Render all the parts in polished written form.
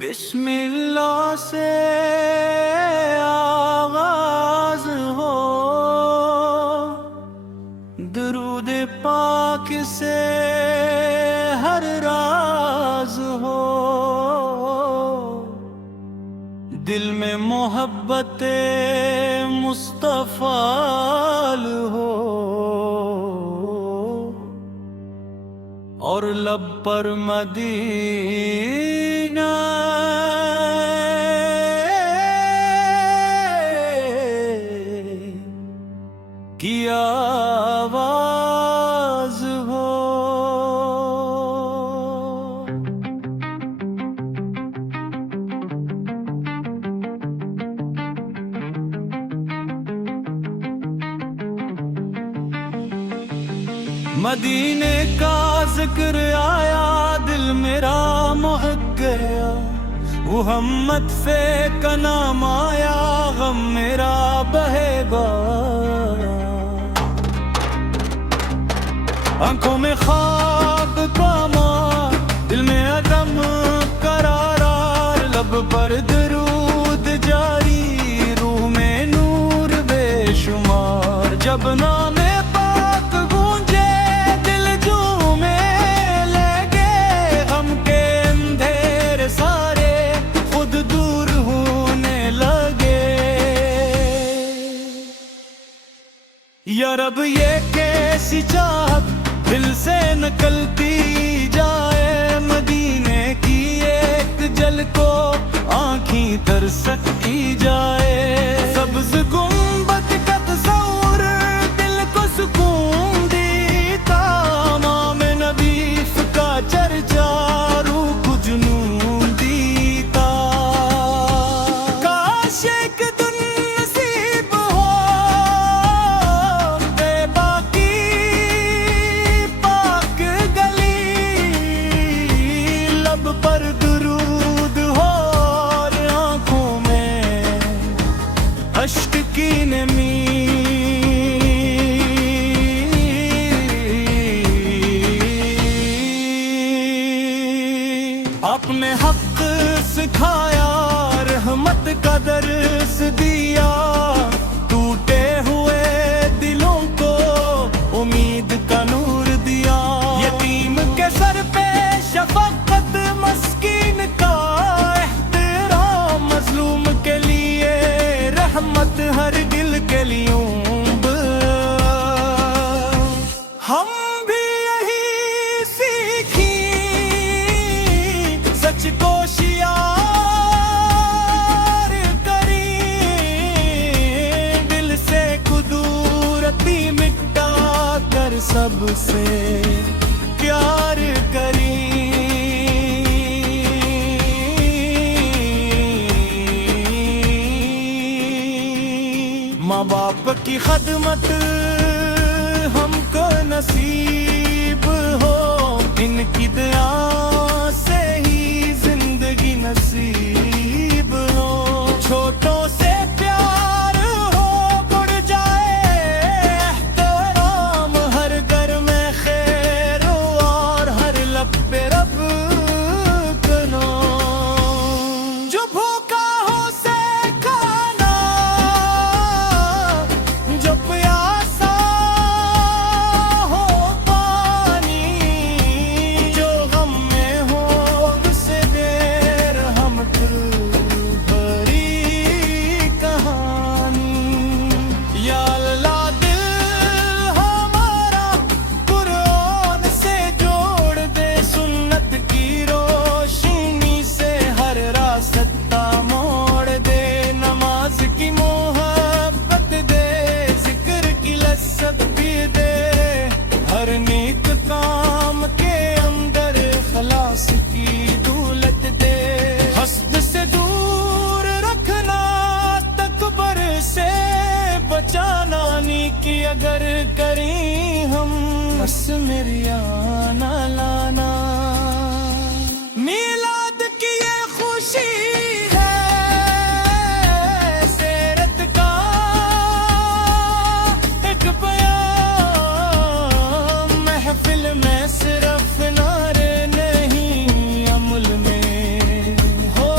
बिस्मिल्लाह से आगाज हो, दुरूद पाक से हर राज हो। दिल में मोहब्बत मुस्तफ़ा हो और लब पर मदीना की आवाज हो। मदीने का जिक्र आया, दिल मेरा महक गया। मुहम्मद फे का नाम आया, गम मेरा बहेगा। आंखों में ख्वाब का मार, दिल में अदम करार। लब पर दरूद जारी, रूह में नूर बेशुमार। जब नामे पाक गूंजे, दिल झूमे लगे। गम के अंधेरे सारे खुद दूर होने लगे। या रब ये कैसी चाहत दिल से निकलती जाए। मदीने की एक झलको आँखी तरसती जाए। सब्ज़ गुंबद का तस्वुर दिल को सुकून देता। नाम नबी का चर्चा रूह को जुनून देता। काश एक दिन नसीब हो बेबाकी पाक गली। लब पर दुरूद हो और आँखों में अश्क की नमी। अपने हक सिखाया, रहमत का दर्स दिया। टूटे हुए दिलों को उम्मीद का नूर दिया। यतीम के सर पे शफकत, मस्कीन का एहतराम। मजलूम के लिए रहमत, हर दिल के लिए हम भी यही सीखी सच को शियार करी। दिल से कुदूरती मिटा कर सबसे प्यार करी। माँ बाप की खदमत हमको नसीब हो। इनकी दया से ही जिंदगी नसीब हो। छोटों से प्यार हो बढ़ जाए एहतराम। हर घर में खैर हो और हर लब पे रब का नाम। जो भूखा हो से खाना, जो प्यासा हो पानी। जो गम में हो उसे देर हम दिल भरी कहानी। या अल्लाह दिल हमारा कुरान से जोड़ दे। सुन्नत की रोशनी से हर रास्ता मोड़ दे। नमाज की मोहब्बत दे, जिक्र की लज्जत भी दे। हर नेक काम के अंदर खलास की दौलत दे। हस्द से दूर रखना, तकबर से बचाना। नीकी अगर करें हम बस मेरी आना लाना। मीलाद की ये खुशी है, सेरत का एक बयान। महफिल में सिर्फ नारे नहीं, अमल में हो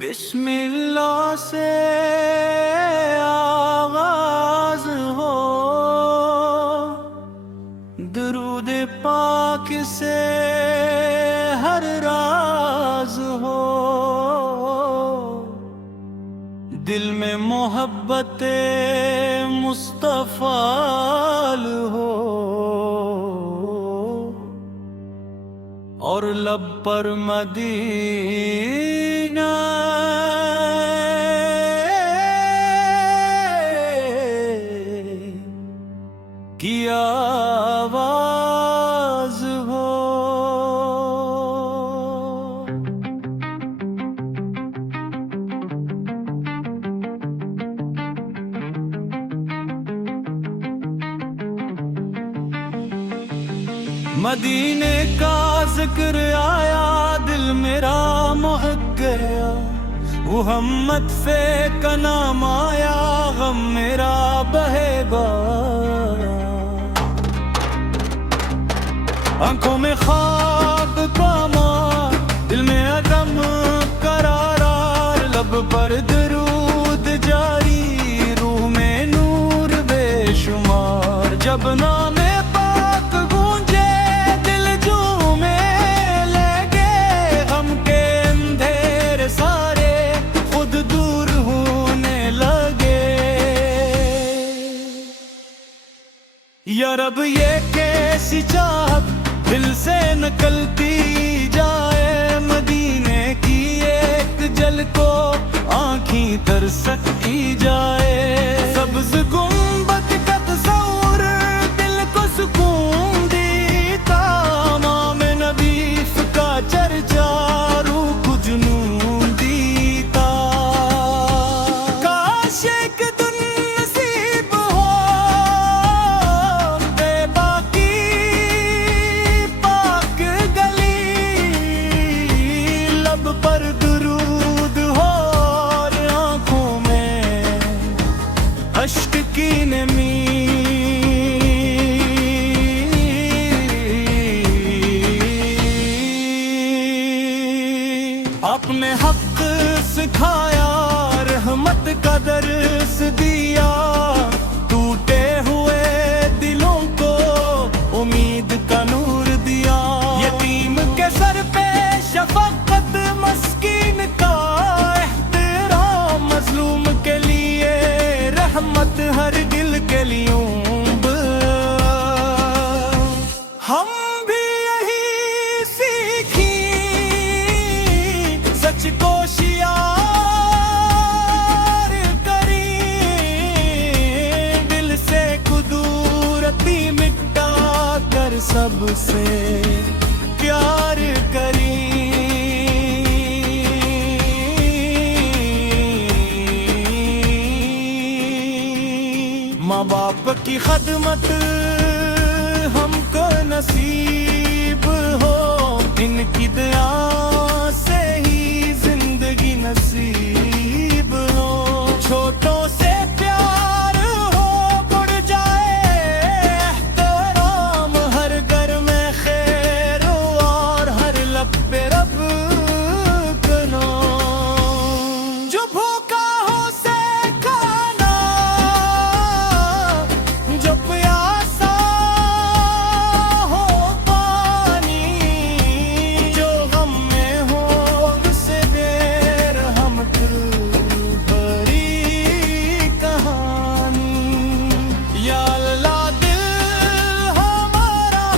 बिस्मिल्लाह से आगाज हो, दुरूद पाक से हर राज हो, दिल में मोहब्बत मुस्तफा हो और लब पर मदीना की आवाज हो। मदीने का जिक्र आया, दिल मेरा महक गया। मुहम्मद फे का नाम आया, गम मेरा बहेगा। आंखों में ख्वाब का मार, दिल में अदम करार, लब पर दरूद जारी, रूह में नूर बेशुमार। जब नामे पाक गूंजे, दिल झूमे लगे, गम के अंधेरे सारे खुद दूर होने लगे। या रब ये कैसी चाहत दिल से निकलती जाए, मदीने की एक झलको आँखी तरसती जाए। सब्ज़ गुंबद का तस्वुर दिल को सुकून देता, माम नबी का चर्चा रूह को जुनून देता। काश एक दिन नसीब हो बेबाकी पाक गली, लब पर दुरूद हो और आँखों में अश्क की नमी। अपने हक सिखाया, रहमत का दर्स दिया, टूटे हुए दिलों को उम्मीद का नूर दिया। यतीम के सर पे शफकत, मस्कीन का एहतराम, मजलूम के लिए रहमत, हर दिल के लिए हम भी यही सीखी, सच को शियार करें, दिल से कुदूरती मिटा कर सबसे प्यार करें। माँ बाप की खदमत हमको नसीब हो, इनकी दया से ही जिंदगी नसीब हो। छोटों से प्यार हो बढ़ जाए एहतराम, हर घर में खैर हो और हर लब पे रब का नाम। जो भूखा हो से खाना, जो प्यासा हो पानी, जो गम में हो उसे देर हम दिल भरी कहानी। या अल्लाह दिल हमारा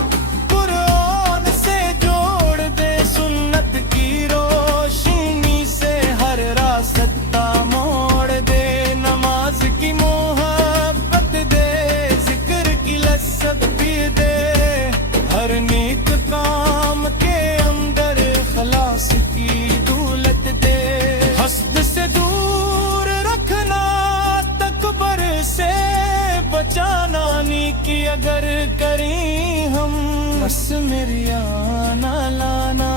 कुरान से जोड़ दे, सुन्नत की रोशनी से हर रास्ता मोड़ दे। नमाज की मोहब्बत दे, जिक्र की लज्जत भी दे, हर नेक काम के अंदर खलास की दौलत दे। हस्द से दूर रखना, तकबर से बचाना, नेकी अगर करें हम बस मेरी आना लाना।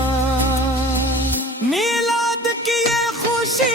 मीलाद की ये खुशी